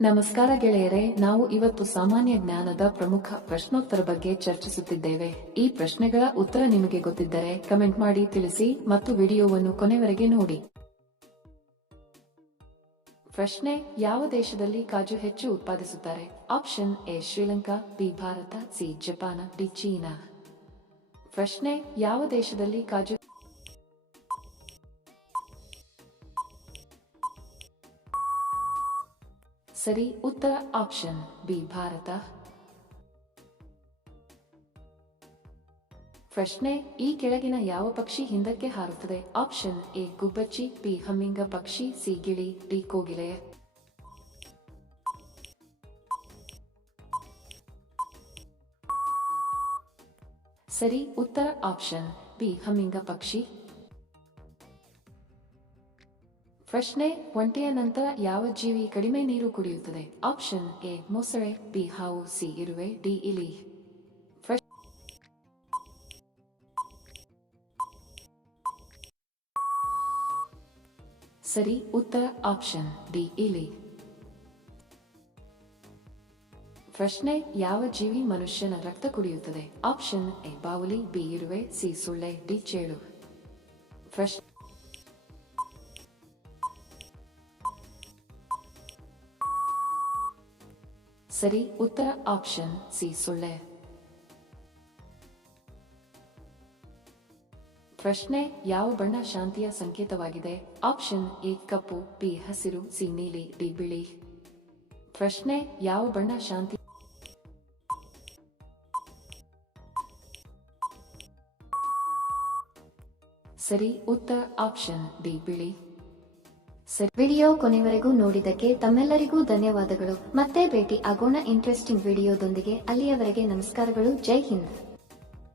ನಮಸ್ಕಾರ ಗೆಳೆಯರೆ, ನಾವು ಇವತ್ತು ಸಾಮಾನ್ಯ ಜ್ಞಾನದ ಪ್ರಮುಖ ಪ್ರಶ್ನೋತ್ತರ ಬಗ್ಗೆ ಚರ್ಚಿಸುತ್ತಿದ್ದೇವೆ. ಈ ಪ್ರಶ್ನೆಗಳ ಉತ್ತರ ನಿಮಗೆ ಗೊತ್ತಿದ್ದರೆ ಕಮೆಂಟ್ ಮಾಡಿ ತಿಳಿಸಿ ಮತ್ತು ವಿಡಿಯೋವನ್ನು ಕೊನೆವರೆಗೆ ನೋಡಿ. ಪ್ರಶ್ನೆ: ಯಾವ ದೇಶದಲ್ಲಿ ಕಾಜು ಹೆಚ್ಚು ಉತ್ಪಾದಿಸುತ್ತಾರೆ? Option A Sri Lanka, B Bharat, C Japan, D China. ಪ್ರಶ್ನೆ: ಯಾವ ದೇಶದಲ್ಲಿ ಕಾಜು ಸರಿ ಉತ್ತರ ಆಪ್ಷನ್ ಬಿ ಭಾರತ. ಪ್ರಶ್ನೆ: ಈ ಕೆಳಗಿನ ಯಾವ ಪಕ್ಷಿ ಹಿಂದಕ್ಕೆ ಹಾರುತ್ತದೆ? ಆಪ್ಷನ್ ಎ ಗುಬ್ಬಚ್ಚಿ, ಬಿ ಹಮ್ಮಿಂಗ ಪಕ್ಷಿ, ಸಿ ಗಿಳಿ, ಡಿ ಕೋಗಿಲೆ. ಸರಿ ಉತ್ತರ ಆಪ್ಷನ್ ಬಿ ಹಮ್ಮಿಂಗ ಪಕ್ಷಿ. ಪ್ರಶ್ನೆ: ಒಂಟೆಯ ನಂತರ ಯಾವ ಜೀವಿ ಕಡಿಮೆ ನೀರು ಕುಡಿಯುತ್ತದೆ? ಆಪ್ಷನ್ ಎ ಮೊಸಳೆ, ಬಿ ಹಾವು, ಸಿ ಇರುವೆ, ಡಿ ಇಲಿ. ಸರಿ ಉತ್ತರ ಆಪ್ಷನ್ ಡಿ ಇಲಿ. ಪ್ರಶ್ನೆ: ಯಾವ ಜೀವಿ ಮನುಷ್ಯನ ರಕ್ತ ಕುಡಿಯುತ್ತದೆ? ಆಪ್ಷನ್ ಎ ಬಾವುಲಿ, ಬಿ ಇರುವೆ, ಸಿ ಸೊಳ್ಳೆ, ಡಿ ಚೇಳು. ಸರಿ ಉತ್ತರ ಆಪ್ಷನ್ ಸಿ ಸೊಳ್ಳೆ. ಪ್ರಶ್ನೆ: ಯಾವ ಬಣ್ಣ ಶಾಂತಿಯ ಸಂಕೇತವಾಗಿದೆ? ಆಪ್ಷನ್ ಎ ಕಪ್ಪು, ಬಿ ಹಸಿರು, ಸಿ ನೀಲಿ, ಡಿ ಬಿಳಿ. ಪ್ರಶ್ನೆ: ಯಾವ ಬಣ್ಣ ಶಾಂತಿ ಸರಿ ಉತ್ತರ ಆಪ್ಷನ್ ಡಿ ಬಿಳಿ. ವಿಡಿಯೋ ಕೊನೆವರೆಗೂ ನೋಡಿದ್ದಕ್ಕೆ ತಮ್ಮೆಲ್ಲರಿಗೂ ಧನ್ಯವಾದಗಳು. ಮತ್ತೆ ಭೇಟಿ ಆಗೋಣ ಇಂಟ್ರೆಸ್ಟಿಂಗ್ ವಿಡಿಯೋದೊಂದಿಗೆ. ಅಲ್ಲಿಯವರೆಗೆ ನಮಸ್ಕಾರಗಳು. ಜೈ ಹಿಂದ್.